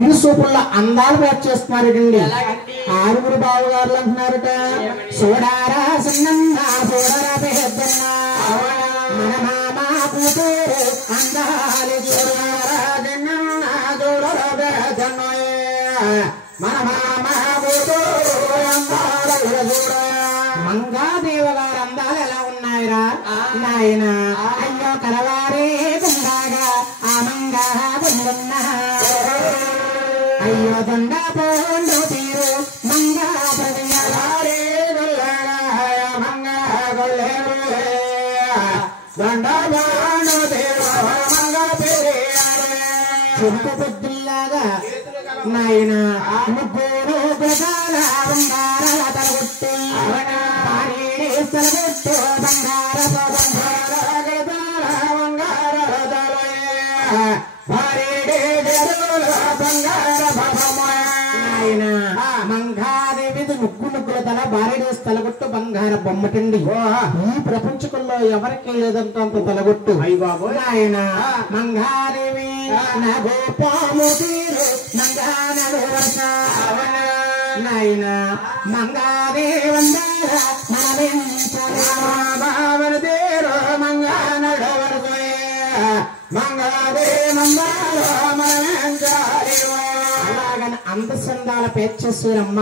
సూపుల్లో అందాలు బ్యాట్ చేస్తున్నారటండి. ఆరుగురు బావగారులు అంటున్నారట. చూడారా సున్నంగా చూడరా పెద్దన్న మన మామ కూతురు అందాలు చూడారా చిన్న చూడరా పెద్దన్న మన మామ కూతురు అందాలు చూడరా. మంగాదేవ గారు అందాలు ఎలా ఉన్నాయిరా నాయన. అయ్యో కలవారే గుండాగా ఆ మంగా గుండున్నా అయ్యో దొండ పోండు తీరు మంగా ప్రజలారే మంగా గొల్లేరు దొండ పోండు తీరు మంగా చెరుకు పొద్దుల్లాగా నాయన ముగ్గురు ప్రజల బంగారాల తలగొట్టి తలగొట్టు బంగార మంగాదేవి ముగ్గు ముగ్గుల తల భార్యదేశ తలగొట్టు బంగార బొమ్మటండి. ఈ ప్రపంచంలో ఎవరికి లేదంటే అంత తలగొట్టు. అయ్య బాబు ఆయన మంగాదేవి నా గోపాము తీరు మంగా నడు వరస నాయన మంగాదేవందార మనవెంచవన తీరు మంగా నడు వరస మంగాదేవందార మనవెంచాలి. అలాగని అందచందాల పేర్చేసారమ్మ.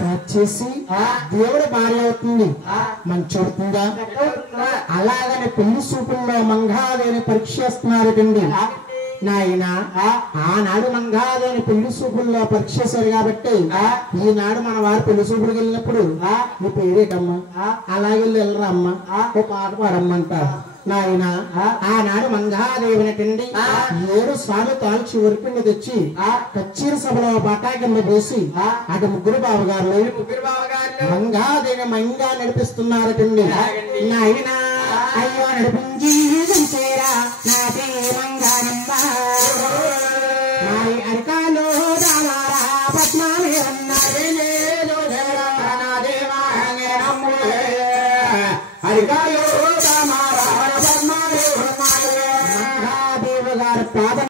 పేర్చేసి దేవుడు భార్య అవుతుంది, మంచవుతుందా? అలాగని పెళ్లి చూపుల్లో మంగాదేవిని పరీక్షిస్తున్నారటండి నాయన. ఆనాడు మంగాదేవిని పెళ్లి చూపుల్లో పరీక్షిస్తారు కాబట్టి ఈనాడు మన వారు పెళ్లి చూపులకు వెళ్ళినప్పుడు నీ పేరేటమ్మా అలాగే వెళ్ళరా అమ్మ ఓ పాట పాడమ్మంటారు నాయన. ఆనాడు మంగాదేవిని టండి 7 సార్లు తాల్చి ఉరిపిండి తెచ్చి కచ్చీర సభలో బాటా కింద వేసి అటు ముగ్గురు బావగారులు మంగాదేవి మంగా నడిపిస్తున్నారటండి నాయన. అయ్యో నడిపించి చేరా నాటి మంగానమ్మ అరికాలు దామారా పద్మాలే అరికాలు దామా